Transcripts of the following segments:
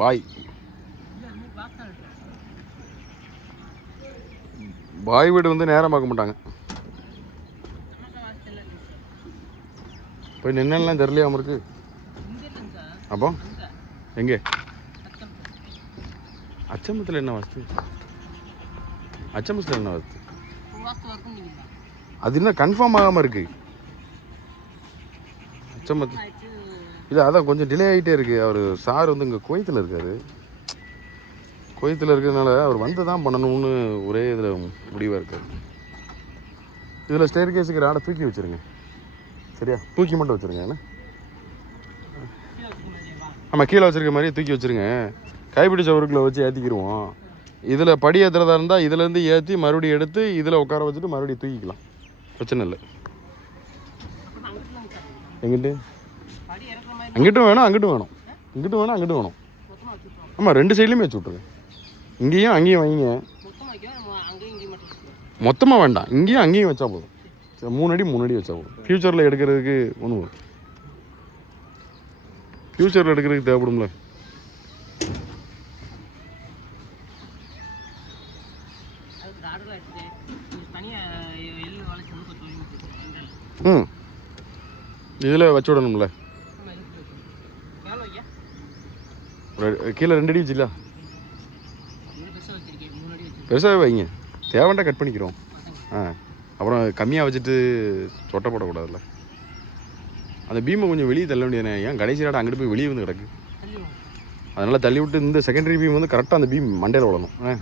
பாய். பாய் வீடு வந்து நேரம் பார்க்க மாட்டாங்க. போய் நின்னெல்லாம் தெரியலையா அவருக்கு? அப்போ? எங்கே? அச்சம்பத்தில் என்ன வாஸ்து அச்சம்பத்தில் என்ன வாஸ்து அது என்ன கன்ஃபார்ம் ஆகாமல் இருக்கு. அச்சம்பத்து இல்லை அதான் கொஞ்சம் டிலே ஆகிட்டே இருக்குது அவர் சார் வந்து இங்கே கோயத்தில் இருக்கார். கோயத்தில் இருக்கிறதுனால அவர் வந்து தான் பண்ணணும்னு ஒரே இதில் முடிவாக இருக்காரு. இதில் ஸ்டேர் கேஸுக்கு ராடை தூக்கி வச்சுருங்க. சரியா? தூக்கி மட்டும் வச்சுருங்க என்ன? ஆமாம் கீழே வச்சுருக்க மாதிரியே தூக்கி வச்சுருங்க. கைப்பிடி சவருக்குள்ள வச்சு ஏற்றிக்கிடுவோம் இதில் படி ஏற்றுறதா இருந்தால் இதுலேருந்து ஏற்றி மறுபடியும் எடுத்து இதில் உட்கார வச்சுட்டு மறுபடியும் தூக்கிக்கலாம். பிரச்சனை இல்லை. எங்கிட்டு? அங்கிட்டும் வேணும் அங்கிட்டும் வேணும். இங்கிட்டும் வேணும் அங்கிட்டும் வேணும். ஆமாம் ரெண்டு சைட்லையுமே வச்சு விட்ருங்க இங்கேயும் அங்கேயும் வைங்க. மொத்தமாக வேண்டாம். இங்கேயும் அங்கேயும் வச்சா போதும். மூணு அடி மூணு அடி வச்சா போதும். ஃப்யூச்சரில் எடுக்கிறதுக்கு ஒன்று ஃப்யூச்சரில் எடுக்கிறதுக்கு தேவைப்படும்ல. ம். இதில் வச்சு விடணும்ல. கீழே ரெண்டு அடி வச்சுல பெருசாகவே வைங்க. தேவைண்டா கட் பண்ணிக்கிறோம். ஆ அப்புறம் கம்மியாக வச்சுட்டு சொட்டை போடக்கூடாதுல்ல. அந்த பீமை கொஞ்சம் வெளியே தள்ள வேண்டியதுனே ஏன் கடைசி நாடு அங்கிட்டு போய் வெளியே வந்து கிடக்கு. அதனால் தள்ளி விட்டு இந்த செகண்டரி பீம் வந்து கரெக்டாக அந்த பீம் மண்டையில் விடணும் ஆ.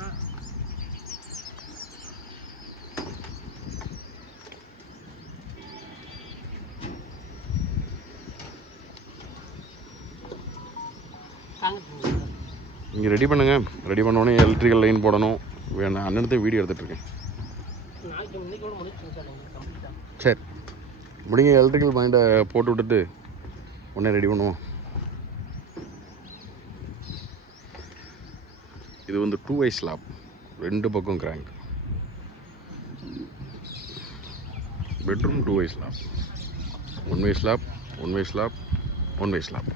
இங்கே ரெடி பண்ணுங்கள் ரெடி பண்ணோடனே எலக்ட்ரிக்கல் லைன் போடணும். வேணும் அண்ணனத்தை வீடியோ எடுத்துகிட்டு இருக்கேன். சரி. முடிங்க எலக்ட்ரிக்கல் பாயிண்ட்டை போட்டு விட்டுட்டு உடனே ரெடி பண்ணுவோம். இது வந்து டூ வை ஸ்லாப் ரெண்டு பக்கம் crank bedroom two way slab one way slab one way slab one way slab